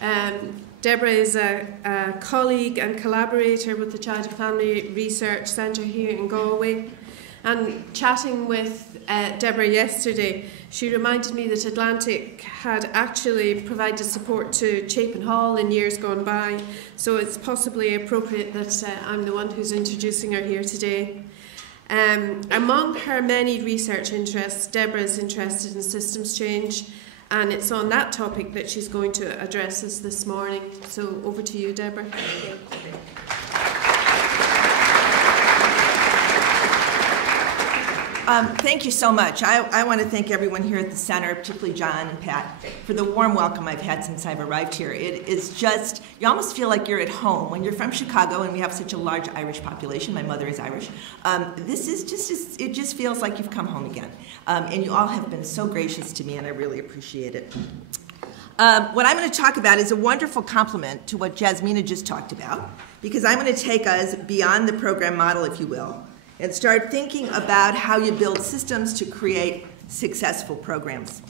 Deborah is a colleague and collaborator with the Child and Family Research Centre here in Galway. And chatting with Deborah yesterday, she reminded me that Atlantic had actually provided support to Chapin Hall in years gone by, so it's possibly appropriate that I'm the one who's introducing her here today. Among her many research interests, Deborah is interested in systems change, and it's on that topic that she's going to address us this morning. So over to you, Deborah. Thank you. Thank you so much. I want to thank everyone here at the Center, particularly John and Pat, for the warm welcome I've had since I've arrived here. It is just, you almost feel like you're at home. When you're from Chicago and we have such a large Irish population, my mother is Irish, this is just, it just feels like you've come home again. And you all have been so gracious to me, and I really appreciate it. What I'm going to talk about is a wonderful complement to what Jasmina just talked about, because I'm going to take us beyond the program model, if you will, and start thinking about how you build systems to create successful programs.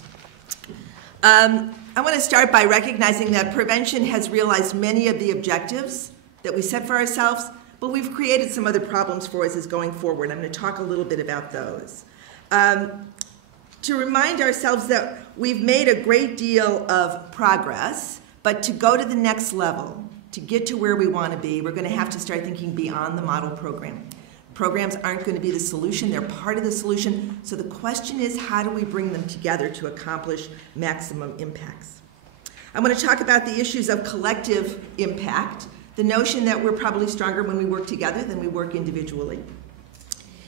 I want to start by recognizing that prevention has realized many of the objectives that we set for ourselves, but we've created some other problems for us as going forward. I'm going to talk a little bit about those. To remind ourselves that we've made a great deal of progress, but to go to the next level, to get to where we want to be, we're going to have to start thinking beyond the model program. Programs aren't going to be the solution, they're part of the solution. So the question is, how do we bring them together to accomplish maximum impacts? I want to talk about the issues of collective impact, the notion that we're probably stronger when we work together than we work individually.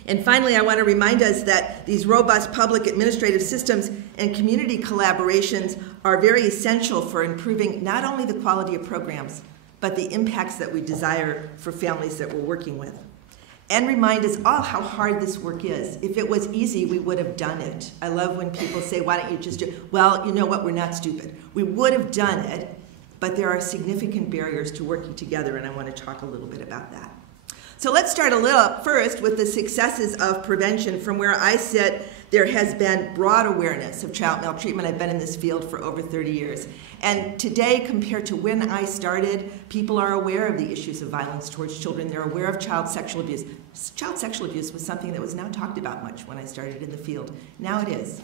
And finally, I want to remind us that these robust public administrative systems and community collaborations are very essential for improving not only the quality of programs, but the impacts that we desire for families that we're working with. And remind us all how hard this work is. If it was easy, we would have done it. I love when people say, why don't you just do it? Well, you know what, we're not stupid. We would have done it, but there are significant barriers to working together, and I want to talk a little bit about that. So let's start a little first with the successes of prevention. From where I sit, there has been broad awareness of child maltreatment. I've been in this field for over 30 years. And today, compared to when I started, people are aware of the issues of violence towards children. They're aware of child sexual abuse. Child sexual abuse was something that was not talked about much when I started in the field. Now it is.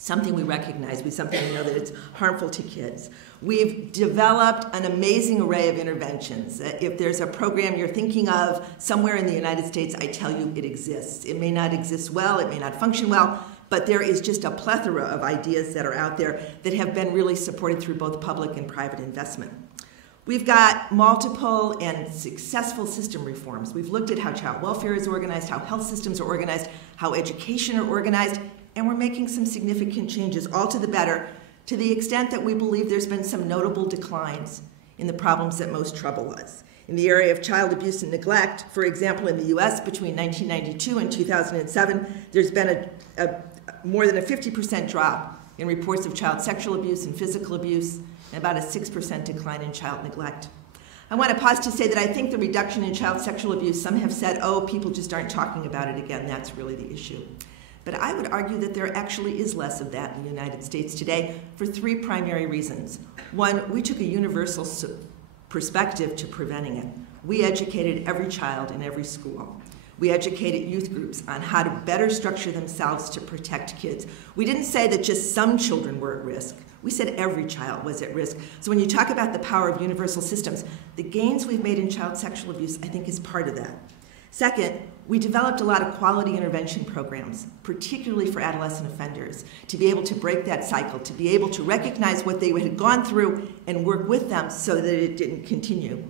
Something we recognize, something we know that it's harmful to kids. We've developed an amazing array of interventions. If there's a program you're thinking of somewhere in the United States, I tell you it exists. It may not exist well, it may not function well, but there is just a plethora of ideas that are out there that have been really supported through both public and private investment. We've got multiple and successful system reforms. We've looked at how child welfare is organized, how health systems are organized, how education are organized, and we're making some significant changes, all to the better, to the extent that we believe there's been some notable declines in the problems that most trouble us. In the area of child abuse and neglect, for example, in the US between 1992 and 2007, there's been more than a 50% drop in reports of child sexual abuse and physical abuse, and about a 6% decline in child neglect. I want to pause to say that I think the reduction in child sexual abuse, some have said, oh, people just aren't talking about it again. That's really the issue. But I would argue that there actually is less of that in the United States today for three primary reasons. One, we took a universal perspective to preventing it. We educated every child in every school. We educated youth groups on how to better structure themselves to protect kids. We didn't say that just some children were at risk. We said every child was at risk. So when you talk about the power of universal systems, the gains we've made in child sexual abuse, I think, is part of that. Second, we developed a lot of quality intervention programs, particularly for adolescent offenders, to be able to break that cycle, to be able to recognize what they had gone through and work with them so that it didn't continue.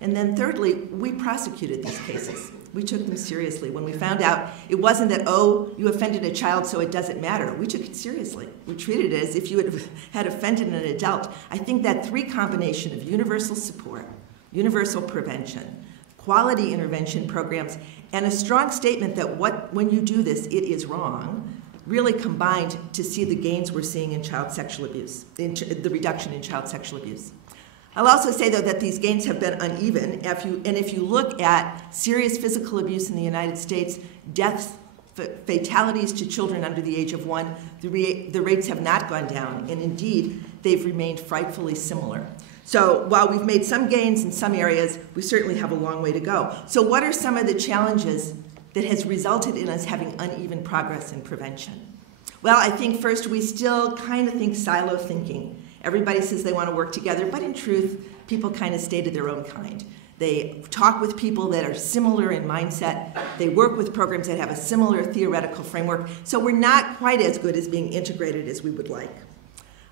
And then thirdly, we prosecuted these cases. We took them seriously. When we found out, it wasn't that, oh, you offended a child, so it doesn't matter. We took it seriously. We treated it as if you had offended an adult. I think that three combination of universal support, universal prevention, quality intervention programs, and a strong statement that when you do this, it is wrong, really combined to see the gains we're seeing in child sexual abuse, the reduction in child sexual abuse. I'll also say, though, that these gains have been uneven. If you look at serious physical abuse in the United States, deaths fatalities to children under the age of 1, the rates have not gone down, and indeed, they've remained frightfully similar. So while we've made some gains in some areas, we certainly have a long way to go. So what are some of the challenges that has resulted in us having uneven progress in prevention? Well, I think first we still kind of think silo thinking. Everybody says they want to work together, but in truth, people kind of stay to their own kind. They talk with people that are similar in mindset. They work with programs that have a similar theoretical framework. So we're not quite as good as being integrated as we would like.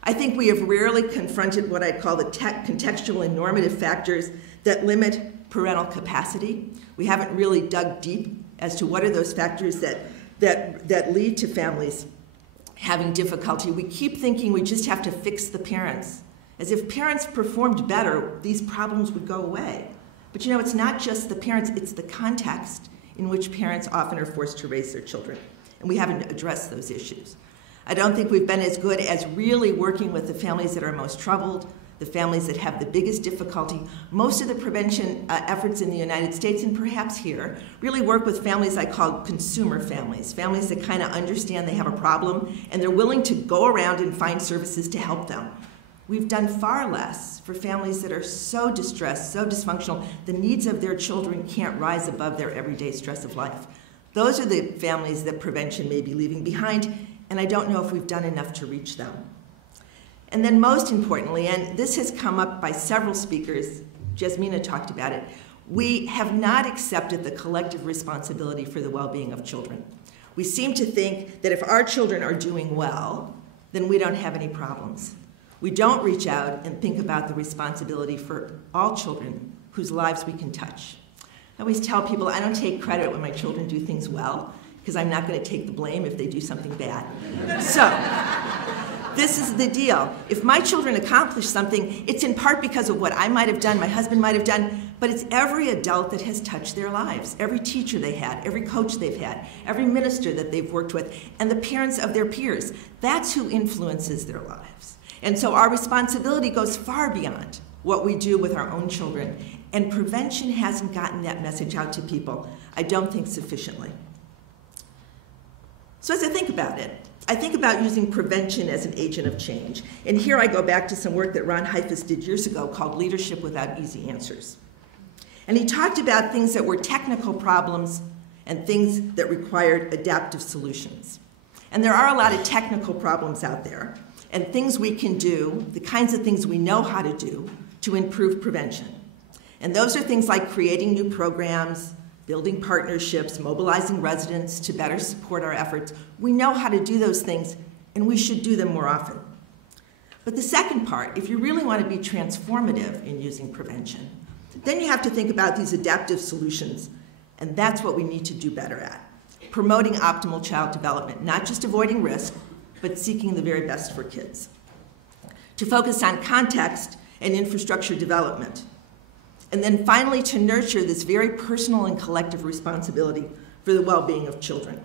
I think we have rarely confronted what I'd call the contextual and normative factors that limit parental capacity. We haven't really dug deep as to what are those factors that lead to families having difficulty. We keep thinking we just have to fix the parents. As if parents performed better, these problems would go away. But you know, it's not just the parents, it's the context in which parents often are forced to raise their children. And we haven't addressed those issues. I don't think we've been as good as really working with the families that are most troubled, the families that have the biggest difficulty. Most of the prevention efforts in the United States, and perhaps here, really work with families I call consumer families, families that kind of understand they have a problem and they're willing to go around and find services to help them. We've done far less for families that are so distressed, so dysfunctional, the needs of their children can't rise above their everyday stress of life. Those are the families that prevention may be leaving behind, and I don't know if we've done enough to reach them. And then most importantly, and this has come up by several speakers, Jasmina talked about it, we have not accepted the collective responsibility for the well-being of children. We seem to think that if our children are doing well, then we don't have any problems. We don't reach out and think about the responsibility for all children whose lives we can touch. I always tell people I don't take credit when my children do things well, because I'm not going to take the blame if they do something bad. So, this is the deal. If my children accomplish something, it's in part because of what I might have done, my husband might have done, but it's every adult that has touched their lives, every teacher they had, every coach they've had, every minister that they've worked with, and the parents of their peers. That's who influences their lives. And so our responsibility goes far beyond what we do with our own children, and prevention hasn't gotten that message out to people, I don't think sufficiently. So as I think about it, I think about using prevention as an agent of change. And here I go back to some work that Ron Heifetz did years ago called Leadership Without Easy Answers. And he talked about things that were technical problems and things that required adaptive solutions. And there are a lot of technical problems out there and things we can do, the kinds of things we know how to do to improve prevention. And those are things like creating new programs, building partnerships, mobilizing residents to better support our efforts. We know how to do those things, and we should do them more often. But the second part, if you really want to be transformative in using prevention, then you have to think about these adaptive solutions, and that's what we need to do better at. Promoting optimal child development, not just avoiding risk, but seeking the very best for kids. To focus on context and infrastructure development. And then finally, to nurture this very personal and collective responsibility for the well-being of children.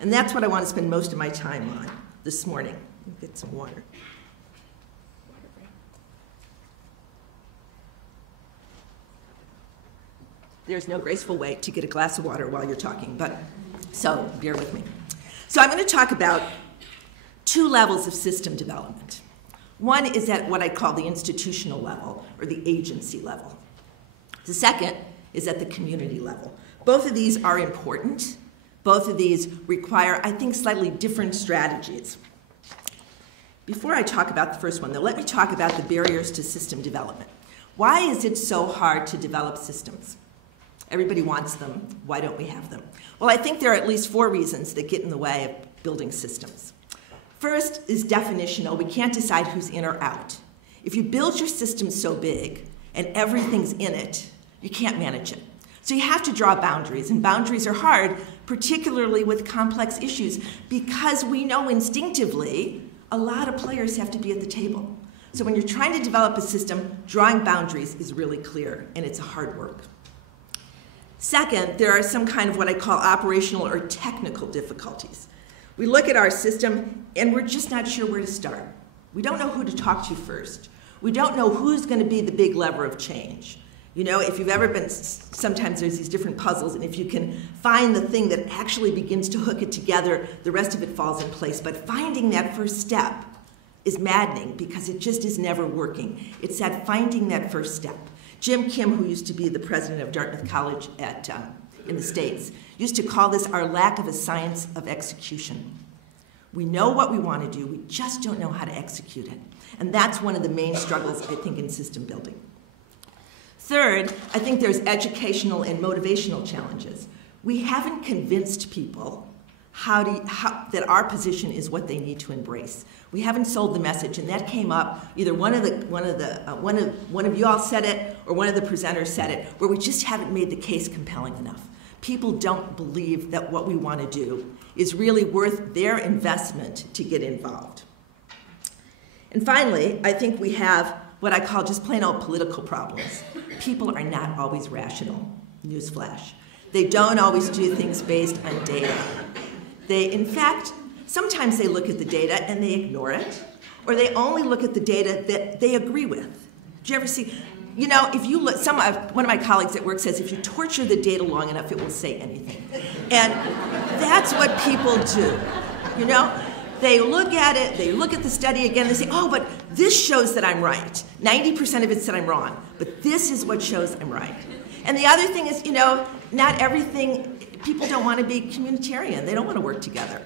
And that's what I want to spend most of my time on this morning. Let me get some water. There's no graceful way to get a glass of water while you're talking, but so bear with me. So I'm going to talk about two levels of system development. One is at what I call the institutional level, or the agency level. The second is at the community level. Both of these are important. Both of these require, I think, slightly different strategies. Before I talk about the first one, though, let me talk about the barriers to system development. Why is it so hard to develop systems? Everybody wants them. Why don't we have them? Well, I think there are at least 4 reasons that get in the way of building systems. First is definitional. We can't decide who's in or out. If you build your system so big and everything's in it, you can't manage it. So you have to draw boundaries, and boundaries are hard, particularly with complex issues, because we know instinctively a lot of players have to be at the table. So when you're trying to develop a system, drawing boundaries is really clear, and it's hard work. Second, there are some kind of what I call operational or technical difficulties. We look at our system, and we're just not sure where to start. We don't know who to talk to first. We don't know who's going to be the big lever of change. You know, if you've ever been, sometimes there's these different puzzles, and if you can find the thing that actually begins to hook it together, the rest of it falls in place. But finding that first step is maddening because it just is never working. It's that finding that first step. Jim Kim, who used to be the president of Dartmouth College in the States, used to call this our lack of a science of execution. We know what we want to do, we just don't know how to execute it. And that's one of the main struggles, I think, in system building. Third, I think there's educational and motivational challenges. We haven't convinced people that our position is what they need to embrace. We haven't sold the message, and that came up. Either one of you all said it, or one of the presenters said it, where we just haven't made the case compelling enough. People don't believe that what we want to do is really worth their investment to get involved. And finally, I think we have what I call just plain old political problems. People are not always rational. Newsflash. They don't always do things based on data. In fact, sometimes they look at the data and they ignore it, or they only look at the data that they agree with. Do you ever see, you know, if you look, one of my colleagues at work says if you torture the data long enough, it will say anything. And that's what people do, you know? They look at it, they look at the study again, they say, oh, but this shows that I'm right. 90% of it said I'm wrong, but this is what shows I'm right. And the other thing is, you know, not everything, people don't want to be communitarian. They don't want to work together.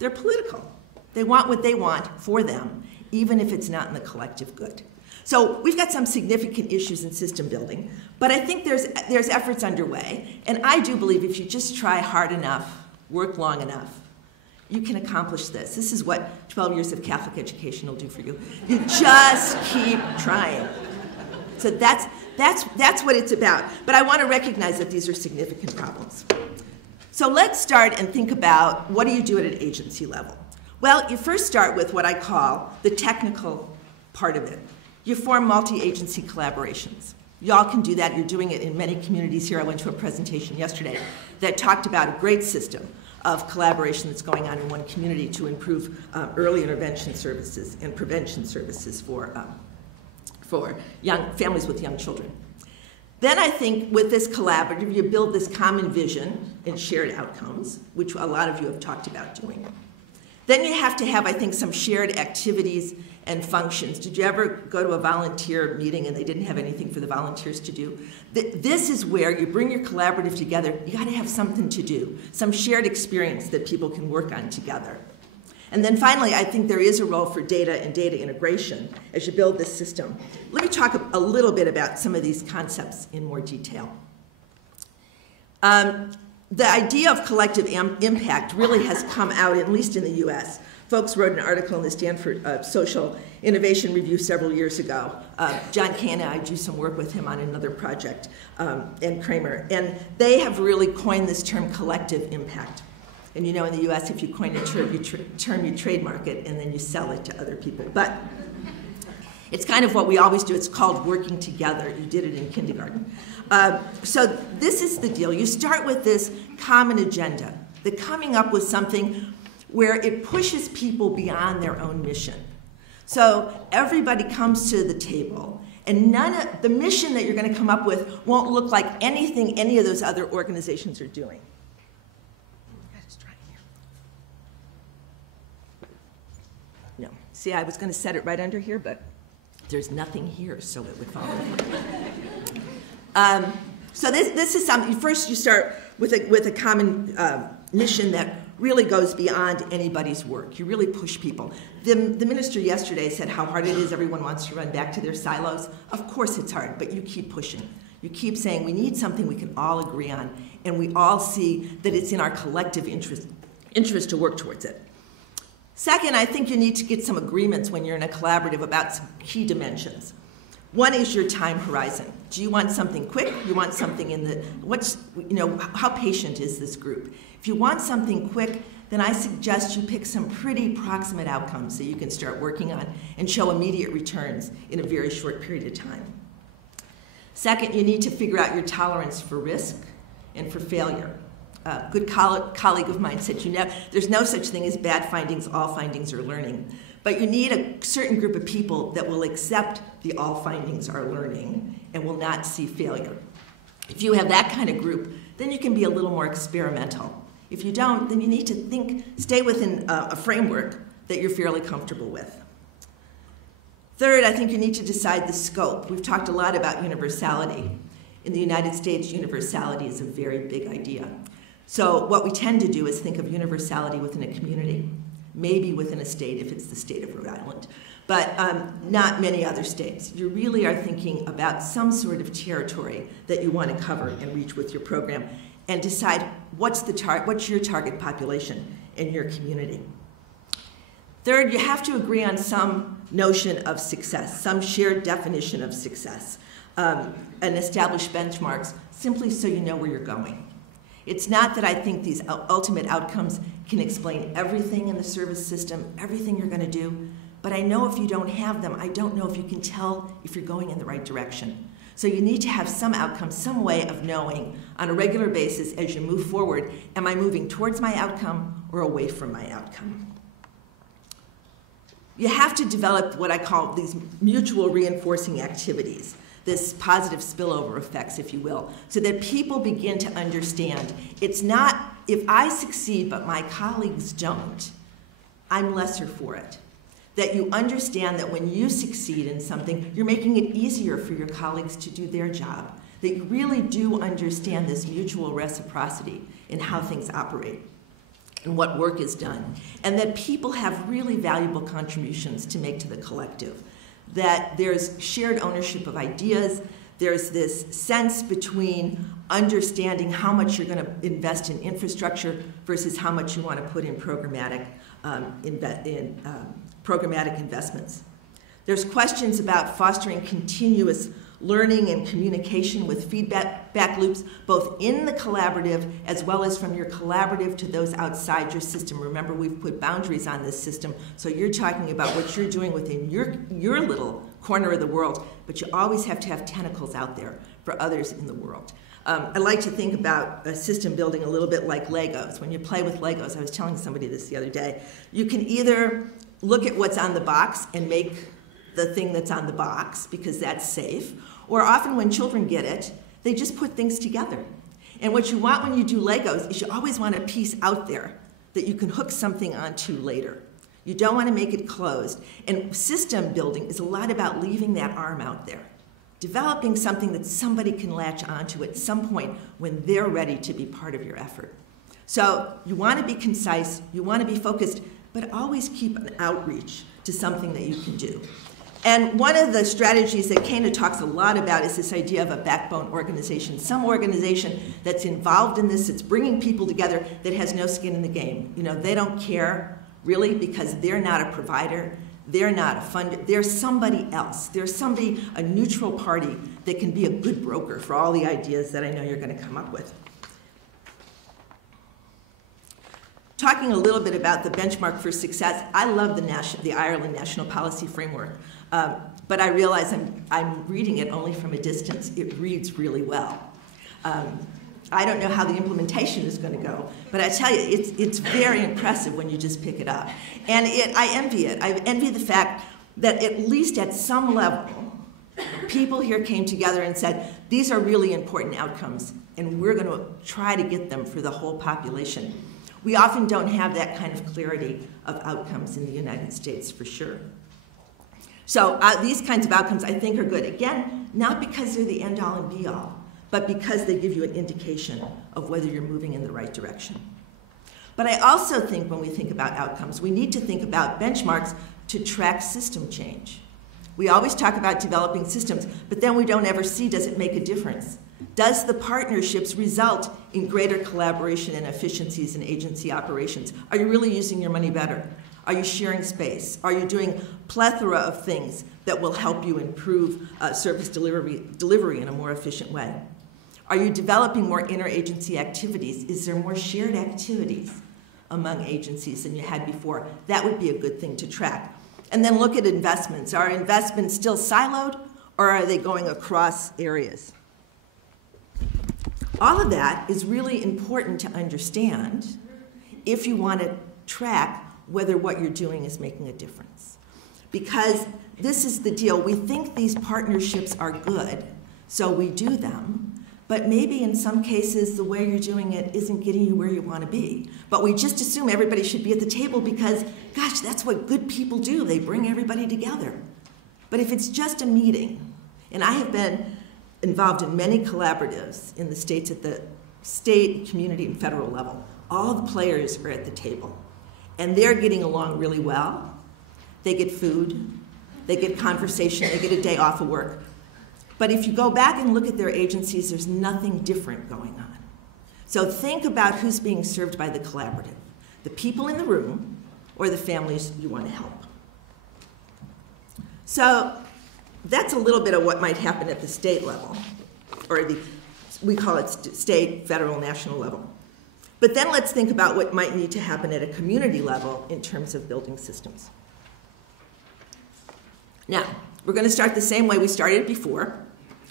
They're political. They want what they want for them, even if it's not in the collective good. So we've got some significant issues in system building, but I think there's efforts underway, and I do believe if you just try hard enough, work long enough, you can accomplish this. This is what 12 years of Catholic education will do for you. You just keep trying. So that's what it's about. But I want to recognize that these are significant problems. So let's start and think about what do you do at an agency level? Well, you first start with what I call the technical part of it. You form multi-agency collaborations. Y'all can do that. You're doing it in many communities here. I went to a presentation yesterday that talked about a great system of collaboration that's going on in one community to improve early intervention services and prevention services for young families with young children. Then I think with this collaborative, you build this common vision and shared outcomes, which a lot of you have talked about doing. Then you have to have, I think, some shared activities and functions. Did you ever go to a volunteer meeting and they didn't have anything for the volunteers to do? This is where you bring your collaborative together. You got to have something to do, some shared experience that people can work on together. And then finally, I think there is a role for data and data integration as you build this system. Let me talk a little bit about some of these concepts in more detail. The idea of collective impact really has come out, at least in the US. Folks wrote an article in the Stanford Social Innovation Review several years ago. John Canna, I do some work with him on another project, and Kramer. And they have really coined this term collective impact. And you know, in the US, if you coin a term, you trademark it, and then you sell it to other people. But it's kind of what we always do. It's called working together. You did it in kindergarten. So this is the deal. You start with this common agenda, the coming up with something where it pushes people beyond their own mission. So everybody comes to the table, and the mission that you're going to come up with won't look like anything any of those other organizations are doing. No. See, I was going to set it right under here, but there's nothing here, so it would fall over. So this is something. First, you start with a common mission that really goes beyond anybody's work. You really push people. The minister yesterday said how hard it is. Everyone wants to run back to their silos. Of course it's hard, but you keep pushing. You keep saying we need something we can all agree on, and we all see that it's in our collective interest to work towards it. Second, I think you need to get some agreements when you're in a collaborative about some key dimensions. One is your time horizon. Do you want something quick? You want something how patient is this group? If you want something quick, then I suggest you pick some pretty proximate outcomes that you can start working on and show immediate returns in a very short period of time. Second, you need to figure out your tolerance for risk and for failure. A good colleague of mine said, there's no such thing as bad findings, all findings are learning. But you need a certain group of people that will accept the all findings are learning and will not see failure. If you have that kind of group, then you can be a little more experimental. If you don't, then you need to stay within a framework that you're fairly comfortable with. Third, I think you need to decide the scope. We've talked a lot about universality. In the United States, universality is a very big idea. So what we tend to do is think of universality within a community, maybe within a state if it's the state of Rhode Island, but not many other states. You really are thinking about some sort of territory that you want to cover and reach with your program, and decide what's your target population in your community. Third, you have to agree on some notion of success, some shared definition of success, and establish benchmarks simply so you know where you're going. It's not that I think these ultimate outcomes can explain everything in the service system, everything you're going to do, but I know if you don't have them, I don't know if you can tell if you're going in the right direction. So you need to have some outcome, some way of knowing on a regular basis as you move forward, am I moving towards my outcome or away from my outcome? You have to develop what I call these mutual reinforcing activities, this positive spillover effects, if you will, so that people begin to understand it's not if I succeed but my colleagues don't, I'm lesser for it. That you understand that when you succeed in something, you're making it easier for your colleagues to do their job. That you really do understand this mutual reciprocity in how things operate and what work is done. And that people have really valuable contributions to make to the collective. That there's shared ownership of ideas. There's this sense between understanding how much you're going to invest in infrastructure versus how much you want to put in programmatic investments. There's questions about fostering continuous learning and communication with feedback loops, both in the collaborative as well as from your collaborative to those outside your system. Remember, we've put boundaries on this system, so you're talking about what you're doing within your little corner of the world, but you always have to have tentacles out there for others in the world. I like to think about a system building a little bit like Legos. When you play with Legos, I was telling somebody this the other day, you can either look at what's on the box and make the thing that's on the box because that's safe, or often when children get it, they just put things together. And what you want when you do Legos is you always want a piece out there that you can hook something onto later. You don't want to make it closed. And system building is a lot about leaving that arm out there, developing something that somebody can latch onto at some point when they're ready to be part of your effort. So you want to be concise, you want to be focused, but always keep an outreach to something that you can do. And one of the strategies that Kana talks a lot about is this idea of a backbone organization, some organization that's involved in this, that's bringing people together, that has no skin in the game. You know, they don't care, really, because they're not a provider, they're not a funder, they're somebody else. They're somebody, a neutral party that can be a good broker for all the ideas that I know you're going to come up with. Talking a little bit about the benchmark for success, I love the Ireland National Policy Framework, but I realize I'm reading it only from a distance. It reads really well. I don't know how the implementation is going to go, but I tell you, it's very impressive when you just pick it up. And I envy it. I envy the fact that at least at some level, people here came together and said, these are really important outcomes, and we're going to try to get them for the whole population. We often don't have that kind of clarity of outcomes in the United States, for sure. So these kinds of outcomes, I think, are good. Again, not because they're the end-all and be-all, but because they give you an indication of whether you're moving in the right direction. But I also think when we think about outcomes, we need to think about benchmarks to track system change. We always talk about developing systems, but then we don't ever see, does it make a difference? Does the partnerships result in greater collaboration and efficiencies in agency operations? Are you really using your money better? Are you sharing space? Are you doing plethora of things that will help you improve service delivery in a more efficient way? Are you developing more interagency activities? Is there more shared activities among agencies than you had before? That would be a good thing to track. And then look at investments. Are investments still siloed, or are they going across areas? All of that is really important to understand if you want to track whether what you're doing is making a difference. because this is the deal. We think these partnerships are good, so we do them, but maybe in some cases the way you're doing it isn't getting you where you want to be. But we just assume everybody should be at the table because, gosh, that's what good people do. They bring everybody together. But if it's just a meeting, and I have been involved in many collaboratives in the states at the state, community, and federal level, all the players are at the table, and they're getting along really well. They get food, they get conversation, they get a day off of work. But if you go back and look at their agencies, there's nothing different going on. So think about who's being served by the collaborative, the people in the room or the families you want to help. So that's a little bit of what might happen at the state level, or we call it state, federal, national level. But then let's think about what might need to happen at a community level in terms of building systems. Now, we're going to start the same way we started before,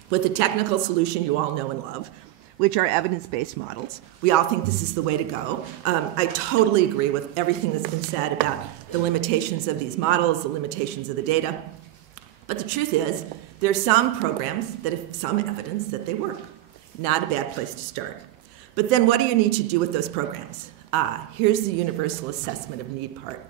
with the technical solution you all know and love, which are evidence-based models. We all think this is the way to go. I totally agree with everything that's been said about the limitations of these models, the limitations of the data. But the truth is, there are some programs that have some evidence that they work. Not a bad place to start. But then what do you need to do with those programs? Here's the universal assessment of need part.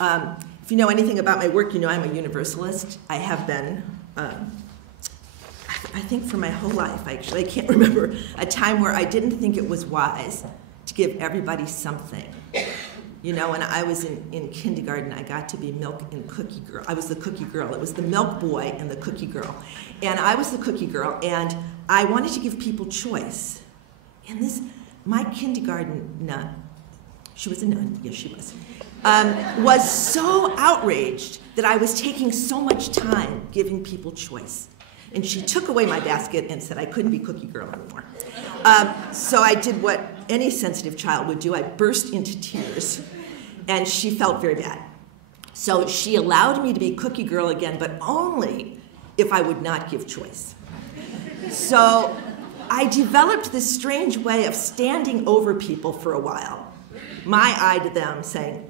If you know anything about my work, you know I'm a universalist. I have been, I think for my whole life, actually. I can't remember a time where I didn't think it was wise to give everybody something. You know, when I was in kindergarten, I got to be milk and cookie girl. I was the cookie girl. It was the milk boy and the cookie girl. And I was the cookie girl, and I wanted to give people choice. And my kindergarten nun, she was a nun, yes she was so outraged that I was taking so much time giving people choice. And she took away my basket and said I couldn't be cookie girl anymore. So I did what any sensitive child would do. I burst into tears, and she felt very bad. So she allowed me to be cookie girl again, but only if I would not give choice. So I developed this strange way of standing over people for a while, my eye to them, saying,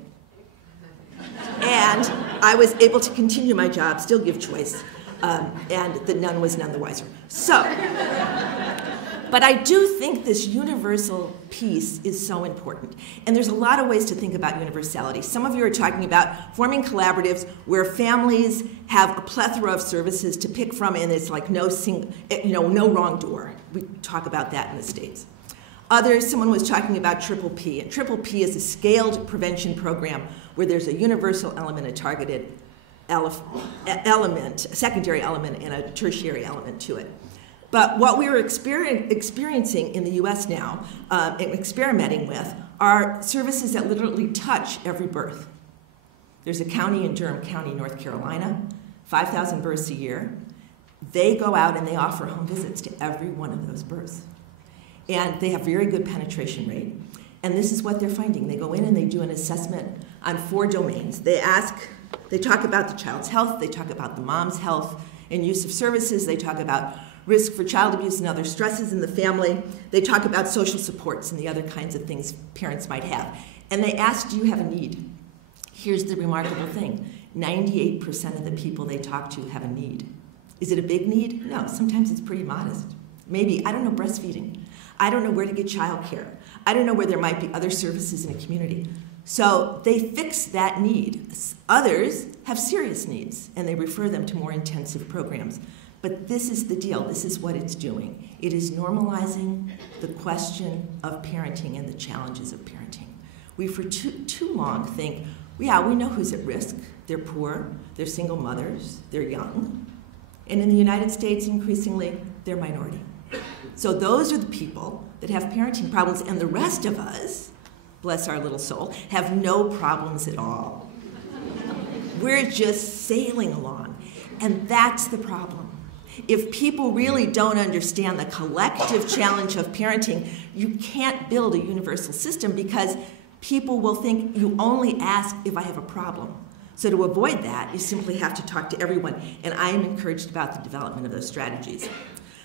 and I was able to continue my job, still give choice, and the nun was none the wiser. So, but I do think this universal piece is so important. And there's a lot of ways to think about universality. Some of you are talking about forming collaboratives where families have a plethora of services to pick from, and it's like no wrong door. We talk about that in the States. Others, someone was talking about Triple P, and Triple P is a scaled prevention program where there's a universal element, a targeted element, a secondary element, and a tertiary element to it. But what we're experiencing in the US now, and experimenting with, are services that literally touch every birth. There's a county in Durham County, North Carolina, 5,000 births a year. They go out and they offer home visits to every one of those births. And they have very good penetration rate. And this is what they're finding. They go in and they do an assessment on 4 domains. They talk about the child's health, they talk about the mom's health and use of services, they talk about risk for child abuse and other stresses in the family, they talk about social supports and the other kinds of things parents might have. And they ask, do you have a need? Here's the remarkable thing. 98% of the people they talk to have a need. Is it a big need? No, sometimes it's pretty modest. Maybe, I don't know, breastfeeding. I don't know where to get childcare. I don't know where there might be other services in a community. So they fix that need. Others have serious needs, and they refer them to more intensive programs. But this is the deal. This is what it's doing. It is normalizing the question of parenting and the challenges of parenting. We, for too long, think, yeah, we know who's at risk. They're poor, they're single mothers, they're young. And in the United States, increasingly, they're minority. So those are the people that have parenting problems, and the rest of us, bless our little soul, have no problems at all. We're just sailing along, and that's the problem. If people really don't understand the collective challenge of parenting, you can't build a universal system because people will think you only ask if I have a problem. So to avoid that, you simply have to talk to everyone, and I am encouraged about the development of those strategies.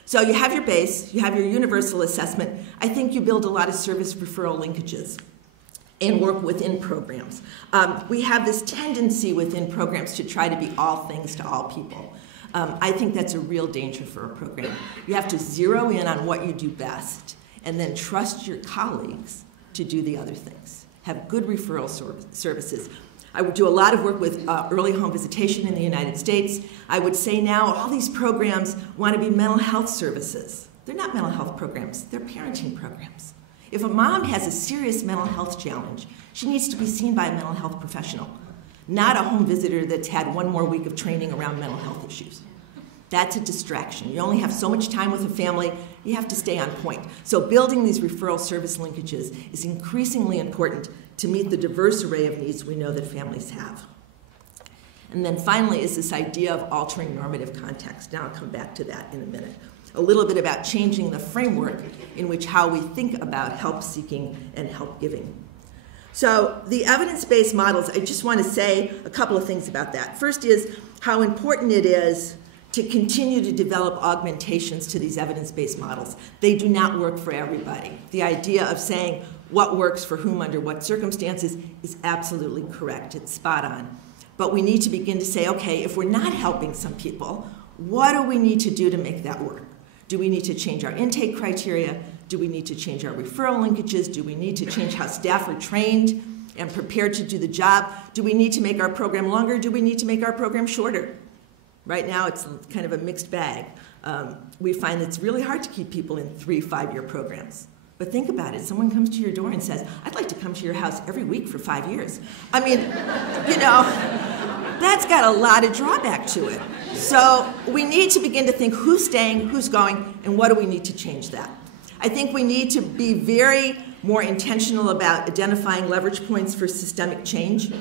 So you have your base, you have your universal assessment. I think you build a lot of service referral linkages. and work within programs. We have this tendency within programs to try to be all things to all people. I think that's a real danger for a program. You have to zero in on what you do best and then trust your colleagues to do the other things. Have good referral services. I would do a lot of work with early home visitation in the United States. I would say now all these programs want to be mental health services. They're not mental health programs, they're parenting programs. If a mom has a serious mental health challenge, she needs to be seen by a mental health professional, not a home visitor that's had one more week of training around mental health issues. That's a distraction. You only have so much time with a family. You have to stay on point. So building these referral service linkages is increasingly important to meet the diverse array of needs we know that families have. And then finally is this idea of altering normative context. Now I'll come back to that in a minute. A little bit about changing the framework in which how we think about help seeking and help giving. So the evidence-based models, I just want to say a couple of things about that. First is how important it is to continue to develop augmentations to these evidence-based models. They do not work for everybody. The idea of saying what works for whom under what circumstances is absolutely correct. It's spot on. But we need to begin to say, okay, if we're not helping some people, what do we need to do to make that work? Do we need to change our intake criteria? Do we need to change our referral linkages? Do we need to change how staff are trained and prepared to do the job? Do we need to make our program longer? Do we need to make our program shorter? Right now, it's kind of a mixed bag. We find that it's really hard to keep people in 3-5-year programs. But think about it. Someone comes to your door and says, I'd like to come to your house every week for 5 years. I mean, you know, that's got a lot of drawback to it. So we need to begin to think who's staying, who's going, and what do we need to change that. I think we need to be very more intentional about identifying leverage points for systemic change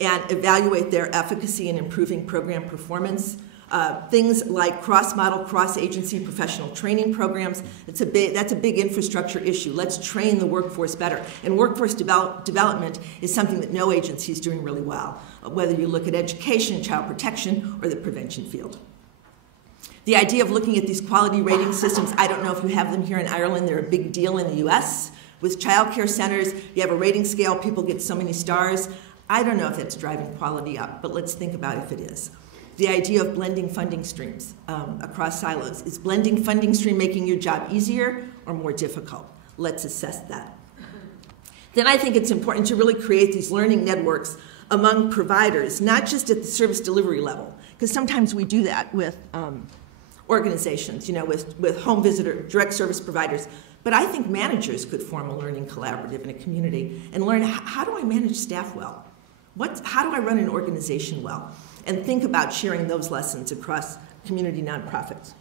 and evaluate their efficacy in improving program performance. Things like cross-model, cross-agency professional training programs, that's a big infrastructure issue. Let's train the workforce better. And workforce development is something that no agency is doing really well, whether you look at education, child protection, or the prevention field. The idea of looking at these quality rating systems, I don't know if you have them here in Ireland, they're a big deal in the US. With child care centers, you have a rating scale, people get so many stars. I don't know if that's driving quality up, but let's think about if it is. The idea of blending funding streams across silos. Is blending funding stream making your job easier or more difficult? Let's assess that. Then I think it's important to really create these learning networks among providers, not just at the service delivery level, because sometimes we do that with organizations, you know, with home visitor, direct service providers. But I think managers could form a learning collaborative in a community and learn, how do I manage staff well? How do I run an organization well? And think about sharing those lessons across community nonprofits.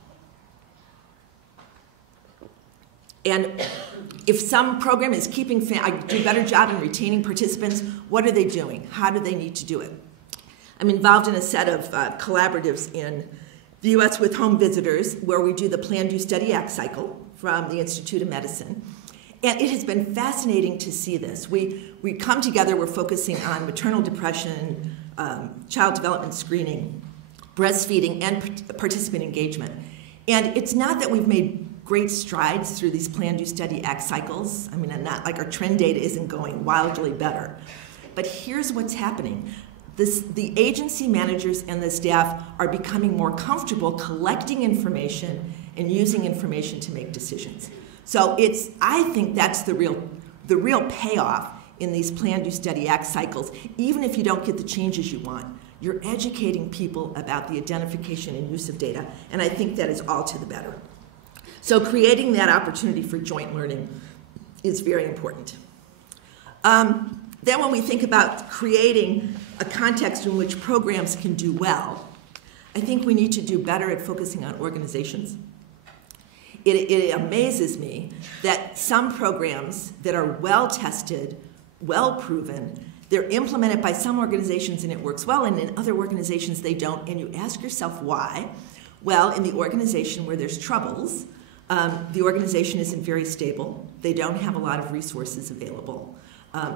And if some program is do a better job in retaining participants, what are they doing? How do they need to do it? I'm involved in a set of collaboratives in the US with home visitors where we do the Plan, Do, Study, Act cycle from the Institute of Medicine. And it has been fascinating to see this. We come together, we're focusing on maternal depression, child development screening, breastfeeding, and participant engagement. And it's not that we've made great strides through these Plan, Do, Study, Act cycles. I mean, not like our trend data isn't going wildly better. But here's what's happening. The agency managers and the staff are becoming more comfortable collecting information and using information to make decisions. So I think that's the real payoff in these Plan, Do, Study, Act cycles. Even if you don't get the changes you want, you're educating people about the identification and use of data, and I think that is all to the better. So creating that opportunity for joint learning is very important. Then when we think about creating a context in which programs can do well, I think we need to do better at focusing on organizations. It amazes me that some programs that are well-tested, well-proven, they're implemented by some organizations and it works well, and in other organizations they don't, and you ask yourself why. Well, in the organization where there's troubles, the organization isn't very stable. They don't have a lot of resources available.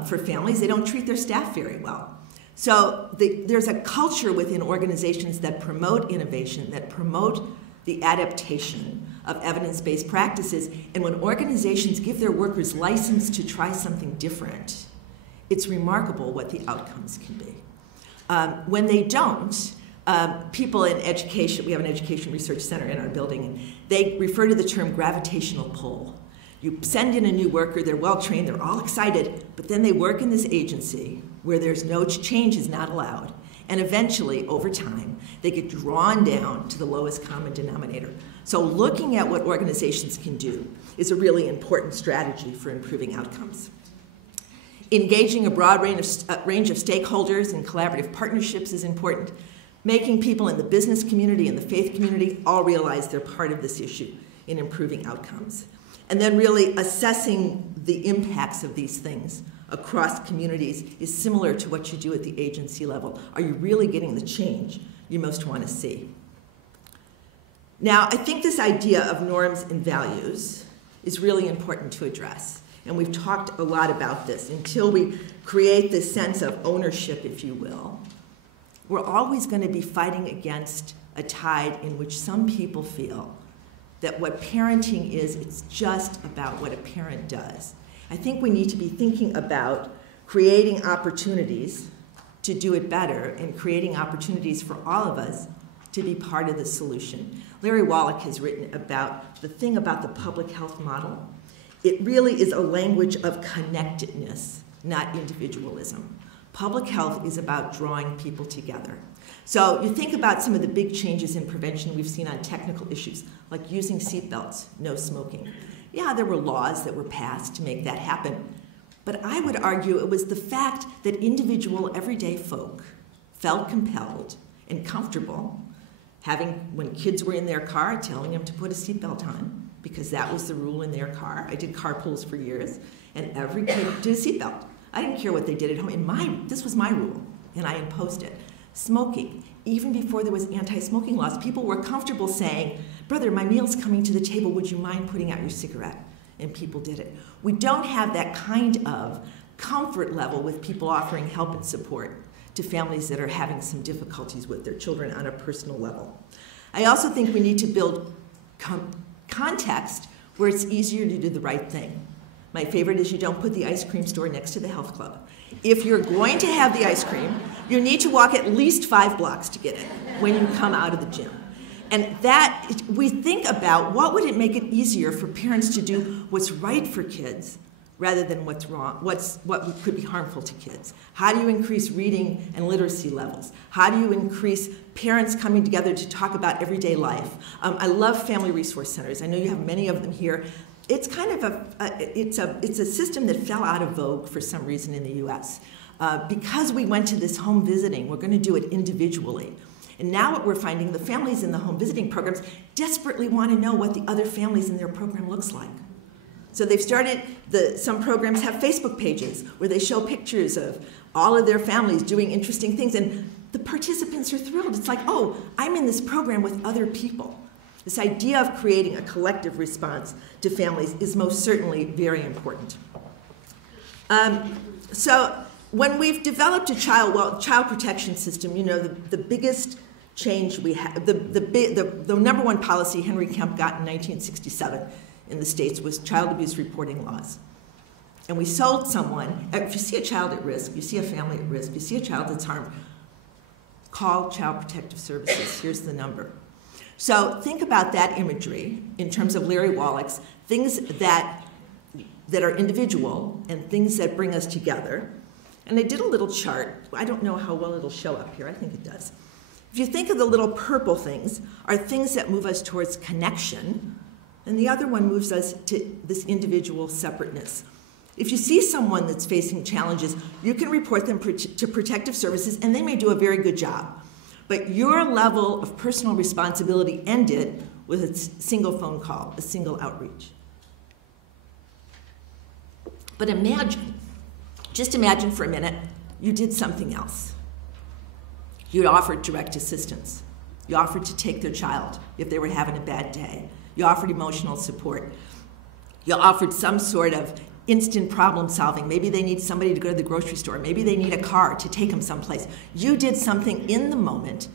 For families, they don't treat their staff very well. So there's a culture within organizations that promote innovation, that promote the adaptation of evidence-based practices, and when organizations give their workers license to try something different, it's remarkable what the outcomes can be. When they don't, people in education, we have an education research center in our building, and they refer to the term gravitational pull. You send in a new worker, they're well-trained, they're all excited, but then they work in this agency where there's no change is not allowed. And eventually, over time, they get drawn down to the lowest common denominator. So looking at what organizations can do is a really important strategy for improving outcomes. Engaging a broad range of stakeholders and collaborative partnerships is important. Making people in the business community and the faith community all realize they're part of this issue in improving outcomes. And then really assessing the impacts of these things across communities is similar to what you do at the agency level. Are you really getting the change you most want to see? Now, I think this idea of norms and values is really important to address. And we've talked a lot about this. Until we create this sense of ownership, if you will, we're always going to be fighting against a tide in which some people feel that what parenting is, it's just about what a parent does. I think we need to be thinking about creating opportunities to do it better and creating opportunities for all of us to be part of the solution. Larry Wallach has written about the thing about the public health model. It really is a language of connectedness, not individualism. Public health is about drawing people together. So you think about some of the big changes in prevention we've seen on technical issues, like using seatbelts, no smoking. Yeah, there were laws that were passed to make that happen. But I would argue it was the fact that individual, everyday folk felt compelled and comfortable when kids were in their car, telling them to put a seatbelt on, because that was the rule in their car. I did carpools for years, and every kid did a seatbelt. I didn't care what they did at home. This was my rule, and I imposed it. Smoking. Even before there was anti-smoking laws, people were comfortable saying, brother, my meal's coming to the table, would you mind putting out your cigarette? And people did it. We don't have that kind of comfort level with people offering help and support to families that are having some difficulties with their children on a personal level. I also think we need to build context where it's easier to do the right thing. My favorite is you don't put the ice cream store next to the health club. If you're going to have the ice cream, you need to walk at least 5 blocks to get it when you come out of the gym. And that, we think about what would it make it easier for parents to do what's right for kids rather than what's wrong, what could be harmful to kids. How do you increase reading and literacy levels? How do you increase parents coming together to talk about everyday life? I love family resource centers. I know you have many of them here. It's kind of it's a system that fell out of vogue for some reason in the U.S. Because we went to this home visiting, we're going to do it individually. And now what we're finding, the families in the home visiting programs desperately want to know what the other families in their program looks like. So they've started, some programs have Facebook pages where they show pictures of all of their families doing interesting things, and the participants are thrilled. It's like, oh, I'm in this program with other people. This idea of creating a collective response to families is most certainly very important. So when we've developed a child protection system, you know, the biggest change we have, the number one policy Henry Kemp got in 1967 in the States was child abuse reporting laws. And we sold someone, if you see a child at risk, you see a family at risk, you see a child that's harmed, call Child Protective Services, here's the number. So think about that imagery in terms of Larry Wallach's, things that are individual and things that bring us together. And I did a little chart. I don't know how well it'll show up here. I think it does. If you think of the little purple things, are things that move us towards connection, and the other one moves us to this individual separateness. If you see someone that's facing challenges, you can report them to protective services, and they may do a very good job. But your level of personal responsibility ended with a single phone call, a single outreach. But just imagine for a minute, you did something else. You offered direct assistance. You offered to take their child if they were having a bad day. You offered emotional support. You offered some sort of instant problem solving. Maybe they need somebody to go to the grocery store. Maybe they need a car to take them someplace. You did something in the moment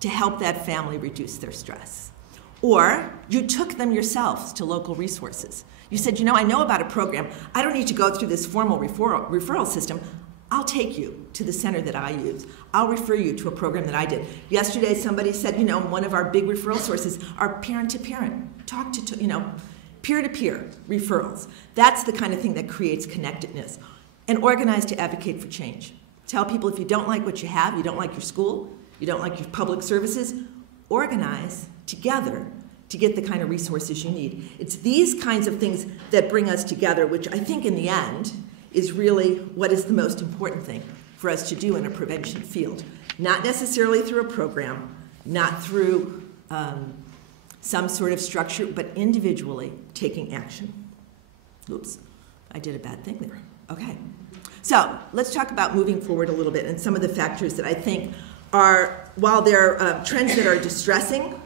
to help that family reduce their stress. Or you took them yourselves to local resources. You said, you know, I know about a program. I don't need to go through this formal referral system. I'll take you to the center that I use. I'll refer you to a program that I did. Yesterday, somebody said, one of our big referral sources are parent-to-parent, peer-to-peer referrals. That's the kind of thing that creates connectedness. And organize to advocate for change. Tell people if you don't like what you have, you don't like your school, you don't like your public services, organize together to get the kind of resources you need. It's these kinds of things that bring us together, which I think in the end is really what is the most important thing for us to do in a prevention field. Not necessarily through a program, not through some sort of structure, but individually taking action. Oops, I did a bad thing there. Okay. So let's talk about moving forward a little bit and some of the factors that I think are, while they're trends that are distressing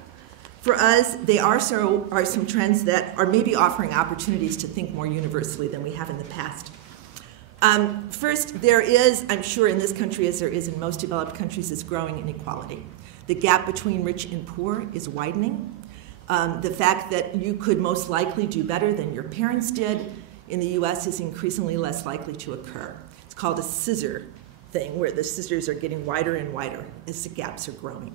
for us, they are some trends that are maybe offering opportunities to think more universally than we have in the past. First, there is, I'm sure in this country as there is in most developed countries, is growing inequality. The gap between rich and poor is widening. The fact that you could most likely do better than your parents did in the US is increasingly less likely to occur. It's called a scissor thing, where the scissors are getting wider and wider as the gaps are growing.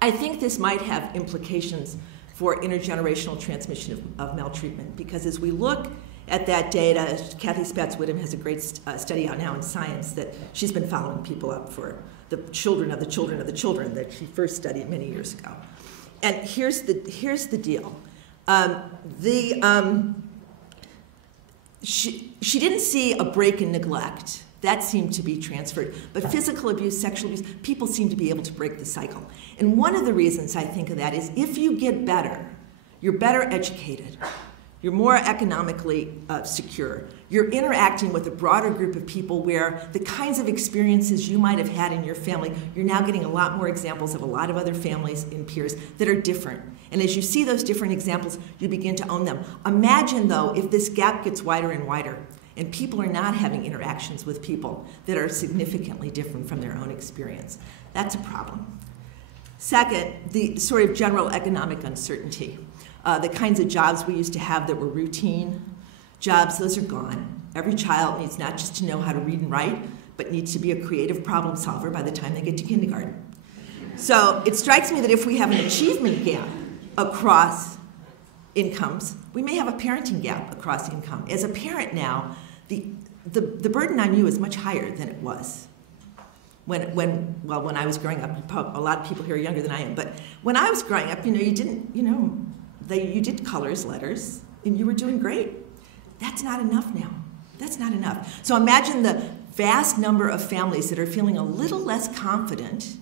I think this might have implications for intergenerational transmission of maltreatment, because as we look at that data, Kathy Spatz-Whittam has a great study out now in Science that she's been following people up for the children of the children of the children that she first studied many years ago. And here's the deal. She didn't see a break in neglect. That seemed to be transferred. But physical abuse, sexual abuse, people seem to be able to break the cycle. And one of the reasons I think of that is if you get better, you're better educated, you're more economically secure, you're interacting with a broader group of people where the kinds of experiences you might have had in your family, you're now getting a lot more examples of a lot of other families and peers that are different. And as you see those different examples, you begin to own them. Imagine, though, if this gap gets wider and wider, and people are not having interactions with people that are significantly different from their own experience. That's a problem. Second, the sort of general economic uncertainty. The kinds of jobs we used to have that were routine jobs, those are gone. Every child needs not just to know how to read and write, but needs to be a creative problem solver by the time they get to kindergarten. So it strikes me that if we have an achievement gap across incomes, we may have a parenting gap across income. As a parent now, the burden on you is much higher than it was. When I was growing up, a lot of people here are younger than I am, but when I was growing up, you did colors, letters, and you were doing great. That's not enough now. That's not enough. So imagine the vast number of families that are feeling a little less confident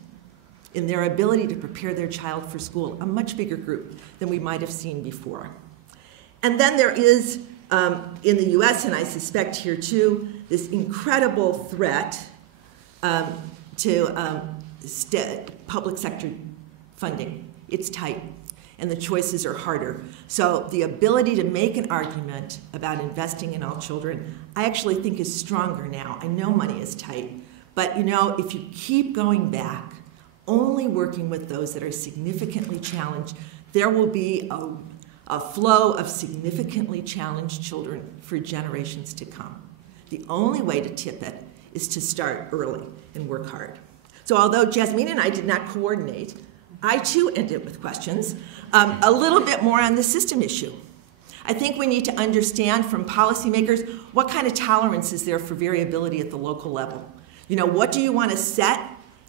in their ability to prepare their child for school, a much bigger group than we might have seen before. And then there is, in the US, and I suspect here too, this incredible threat to public sector funding. It's tight, and the choices are harder. So the ability to make an argument about investing in all children, I actually think is stronger now. I know money is tight, but if you keep going back, only working with those that are significantly challenged, there will be a flow of significantly challenged children for generations to come. The only way to tip it is to start early and work hard. So although Jasmine and I did not coordinate, I too ended with questions, a little bit more on the system issue. I think we need to understand from policymakers what kind of tolerance is there for variability at the local level. What do you want to set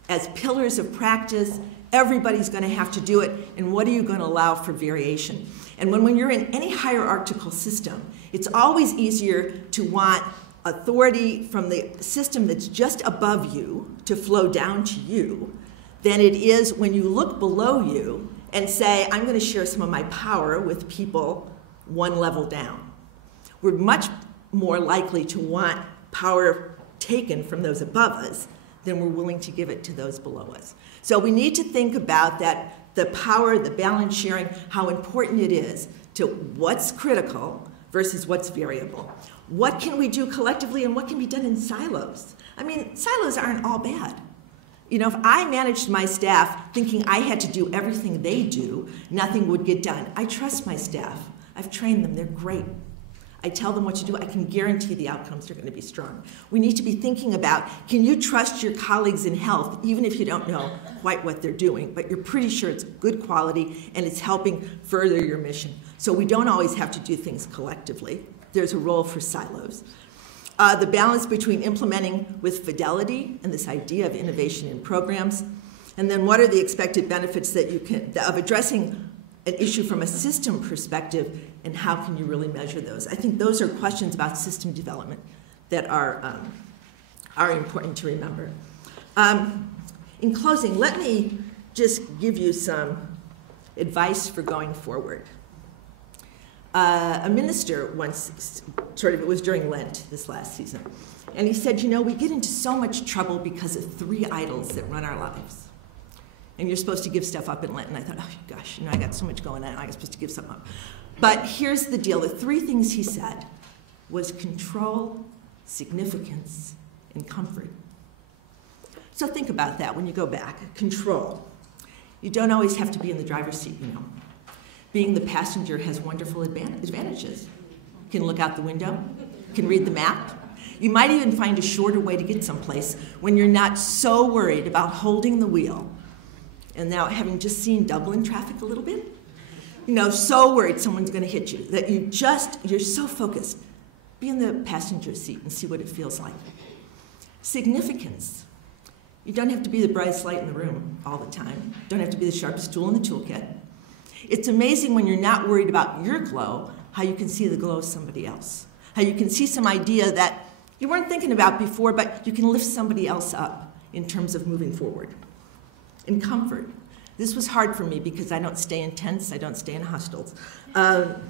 as pillars of practice? Everybody's going to have to do it, and what are you going to allow for variation? And when you're in any hierarchical system, it's always easier to want authority from the system that's just above you to flow down to you than it is when you look below you and say, I'm going to share some of my power with people one level down. We're much more likely to want power taken from those above us than we're willing to give it to those below us. So we need to think about that, the power, the balance sharing, how important it is to what's critical versus what's variable. What can we do collectively and what can be done in silos? I mean, silos aren't all bad. If I managed my staff thinking I had to do everything they do, nothing would get done. I trust my staff. I've trained them. They're great. I tell them what to do, I can guarantee the outcomes are going to be strong. We need to be thinking about, can you trust your colleagues in health, even if you don't know quite what they're doing, but you're pretty sure it's good quality and it's helping further your mission. So we don't always have to do things collectively. There's a role for silos. The balance between implementing with fidelity and this idea of innovation in programs, and then what are the expected benefits of addressing an issue from a system perspective, and how can you really measure those? I think those are questions about system development that are important to remember. In closing, let me just give you some advice for going forward. A minister once, it was during Lent this last season, and he said, we get into so much trouble because of 3 idols that run our lives. And you're supposed to give stuff up in Lent. And I thought, oh gosh, I got so much going on, I'm supposed to give something up. But here's the deal. The 3 things he said was control, significance, and comfort. So think about that when you go back. Control. You don't always have to be in the driver's seat, Being the passenger has wonderful advantages. You can look out the window, you can read the map. You might even find a shorter way to get someplace when you're not so worried about holding the wheel. And now, having just seen Dublin traffic a little bit, so worried someone's going to hit you, that you're so focused. Be in the passenger seat and see what it feels like. Significance. You don't have to be the brightest light in the room all the time. You don't have to be the sharpest tool in the toolkit. It's amazing when you're not worried about your glow, how you can see the glow of somebody else. How you can see some idea that you weren't thinking about before, but you can lift somebody else up in terms of moving forward. And comfort. This was hard for me because I don't stay in tents, I don't stay in hostels. But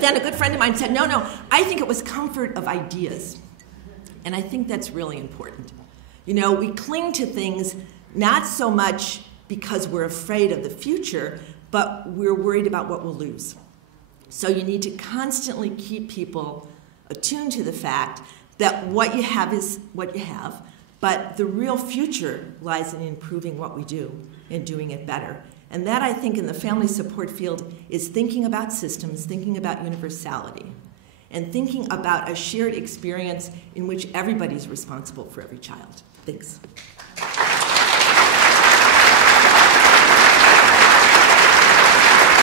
then a good friend of mine said, no, I think it was comfort of ideas. And I think that's really important. We cling to things not so much because we're afraid of the future, but we're worried about what we'll lose. So you need to constantly keep people attuned to the fact that what you have is what you have, but the real future lies in improving what we do and doing it better. And that, I think, in the family support field is thinking about systems, thinking about universality, and thinking about a shared experience in which everybody's responsible for every child. Thanks.